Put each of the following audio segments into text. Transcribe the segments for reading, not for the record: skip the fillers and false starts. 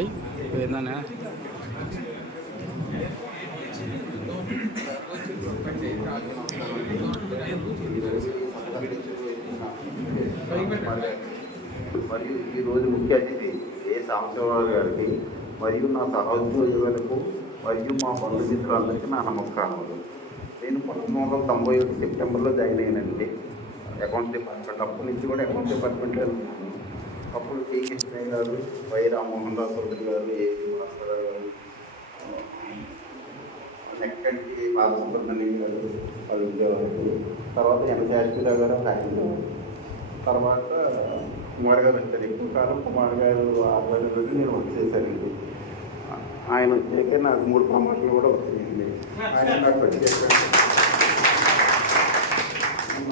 ఏందన్నా మరియు ఈరోజు ముఖ్య అతిథి ఏ సాంబశివరావు గారికి మరియు నా సహోద్యోగులకు మరియు మా బంధుమిత్రులందరికీ నా నమస్కారములు. నేను 1991 సెప్టెంబర్లో జాయిన్ అయ్యానండి అకౌంట్స్ డిపార్ట్మెంట్. అప్పటి నుంచి కూడా అకౌంట్స్ డిపార్ట్మెంట్లో ఉన్నాను. అప్పుడు టి కృష్ణయ్య గారు, వై రామ్మోహన్ రావు చౌదరి గారు, ఏపీ భాస్కర్ గారు, నెక్కంటి బాలసుబ్రహ్మణ్యం గారు వాళ్ళు ఉద్యోగాలకు, తర్వాత ఎన్శాస్త్రిరావు గారు ఫ్యాక్టరీ, తర్వాత కుమార్ గారు వచ్చారు. ఎక్కువ కాలం కుమార్ గారు ఆధ్వర్యంలో నేను వర్క్ చేశానండి. ఆయన వచ్చాక నాకు 3 ప్రమోషన్లు కూడా వచ్చినాయండి. ఆయన నాకు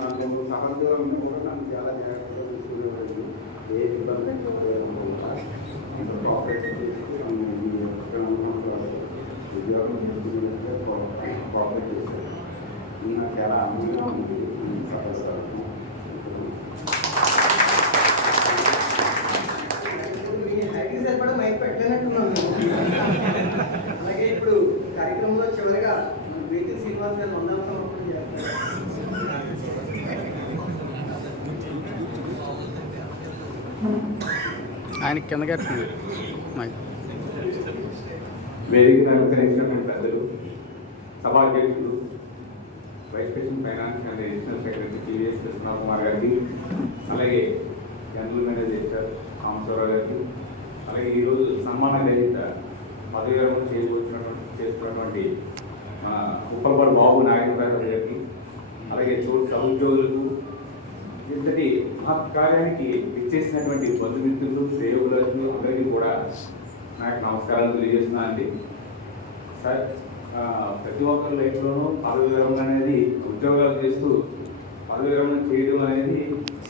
నాకు సహోద్యోగం కూడా నన్ను చాలా జాగ్రత్తగా చూసుకునేవాళ్ళు. ఏ ఇబ్బంది ఉద్యోగం చేసుకునే కోఆపరేట్ చేశారు. నాకు చాలా ఆనందంగా ఉంది. అలాగే ఇప్పుడు కార్యక్రమంలో చివరిగా వీటి శ్రీనివాస్ గారు వందల సమర్పణ చేస్తారు. ఆయన కిందకి వేదిక అలంకరించినటువంటి పెద్దలు, సభాధ్యక్షులు, vice president finance and additional secretary TVS Krishnakumar గారికి, అలాగే జనరల్ మేనేజర్ సాంబశివరావు గారికి, అలాగే ఈరోజు సన్మాన గ్రహీత పదవి విరమణ చేస్తున్నటువంటి మన ఉప్పలపాడు బాబు నాగేశ్వరరావు గారికి, అలాగే సహోద్యోగులకు, ఇంతటి కార్యానికి ఇచ్చేసినటువంటి బంధుమిత్రులు, శ్రేయోగులకు అందరికీ కూడా నాకు నమస్కారాలు తెలియజేస్తున్నా అండి. సార్, ప్రతి ఒక్కరి లైఫ్లోనూ పదవి విరమణ అనేది, ఉద్యోగాలు చేస్తూ పదవి విరమణ చేయడం అనేది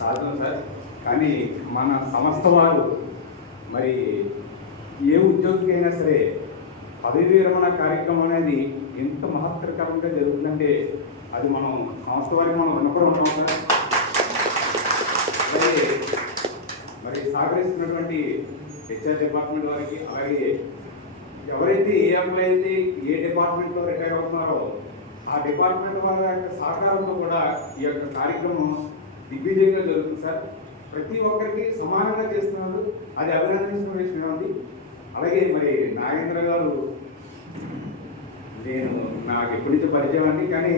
సాధన సార్. కానీ మన సంస్థ వారు మరి ఏ ఉద్యోగికైనా సరే పదవి విరమణ కార్యక్రమం అనేది ఎంత మహత్తరకరంగా జరుగుతుందంటే అది మనం సంస్థ వారికి మనం రుణపడి ఉంటాం కదా. అలాగే మరి సహకరిస్తున్నటువంటి హెచ్ఆర్ డిపార్ట్మెంట్ వారికి, అలాగే ఎవరైతే ఏ ఎంప్లాయ్ అయితే ఏ డిపార్ట్మెంట్లో రిటైర్ అవుతున్నారో ఆ డిపార్ట్మెంట్ వారి యొక్క సహకారంతో కూడా ఈ యొక్క కార్యక్రమం దిగ్విజయంగా జరుగుతుంది సార్. ప్రతి ఒక్కరికి సమానంగా చేస్తున్నారు, అది అభినందించిన విషయం ఉంది. అలాగే మరి నాగేంద్ర గారు నాకు ఎప్పటి నుంచో పరిచయం అండి, కానీ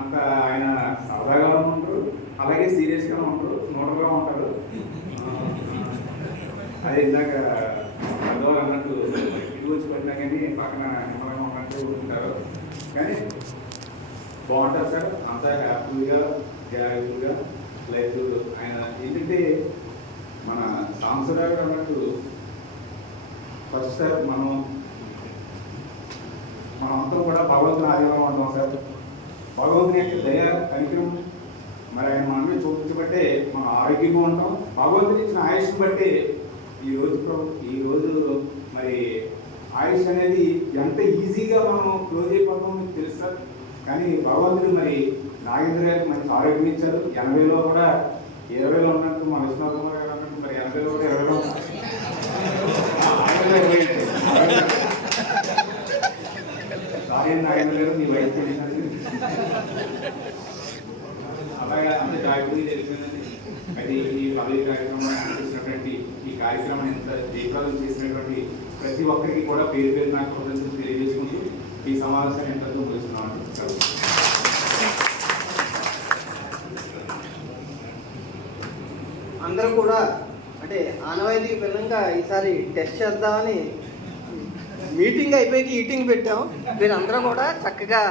అంత ఆయన సరదాగా ఉంటారు, అలాగే సీరియస్గా ఉంటారు, నోటర్గా ఉంటారు. అదే ఇందాక పెద్దవాళ్ళు అన్నట్టు ఇటు వచ్చి పడినా కానీ పక్కన నిమ్మలంగా ఉన్నట్టు ఉంటారు, కానీ బాగుంటారు సార్. అంతా హ్యాపీగా జాగ్రత్తగా లైఫ్. ఆయన ఏంటంటే మన సాంబశివరావు అన్నట్టు ఫస్ట్ సార్ మనమంతా కూడా భగవంతుని ఆధీనంలో ఉంటాం సార్. భగవంతుని యొక్క దయ కనికరం మరి ఆయన మన మీద చూపించబట్టే మనం ఆరోగ్యంగా ఉంటాం. భగవంతుని ఇచ్చిన ఆయుష్ని బట్టి ఈరోజు మరి ఆయుష్ అనేది ఎంత ఈజీగా మనం క్లోజ్ అయిపోతామో మీకు తెలుసు సార్. కానీ భగవంతుడు మరి నాగేంద్ర గారికి మంచి ఆరోగ్యం ఇచ్చారు. 80లో కూడా 20లో ఉన్నట్టు మా విష్ణుకుమార్ గారు అన్నట్టు మరి 80లో కూడా 20లో సారీ నాగేంద్ర గారు మీ వయసు అలాగే అంత జాగ్రత్తగా తెలిసిందండి. అది ఈ పదవి కార్యక్రమం చేసినటువంటి ఈ కార్యక్రమం ఎంత జయప్రదం చేసినటువంటి ప్రతి ఒక్కరికి కూడా పేరు పేరు నాకు కృతజ్ఞతలు తెలియజేసుకుంటూ ఈ సమావేశాన్ని ఎంతతో ముగిస్తున్నాం. అందరూ కూడా అంటే ఆనవాయితీకి భిన్నంగా ఈసారి టెస్ట్ చేద్దామని మీటింగ్ అయిపోయి ఈటింగ్ పెట్టాం. మీరు అందరూ కూడా చక్కగా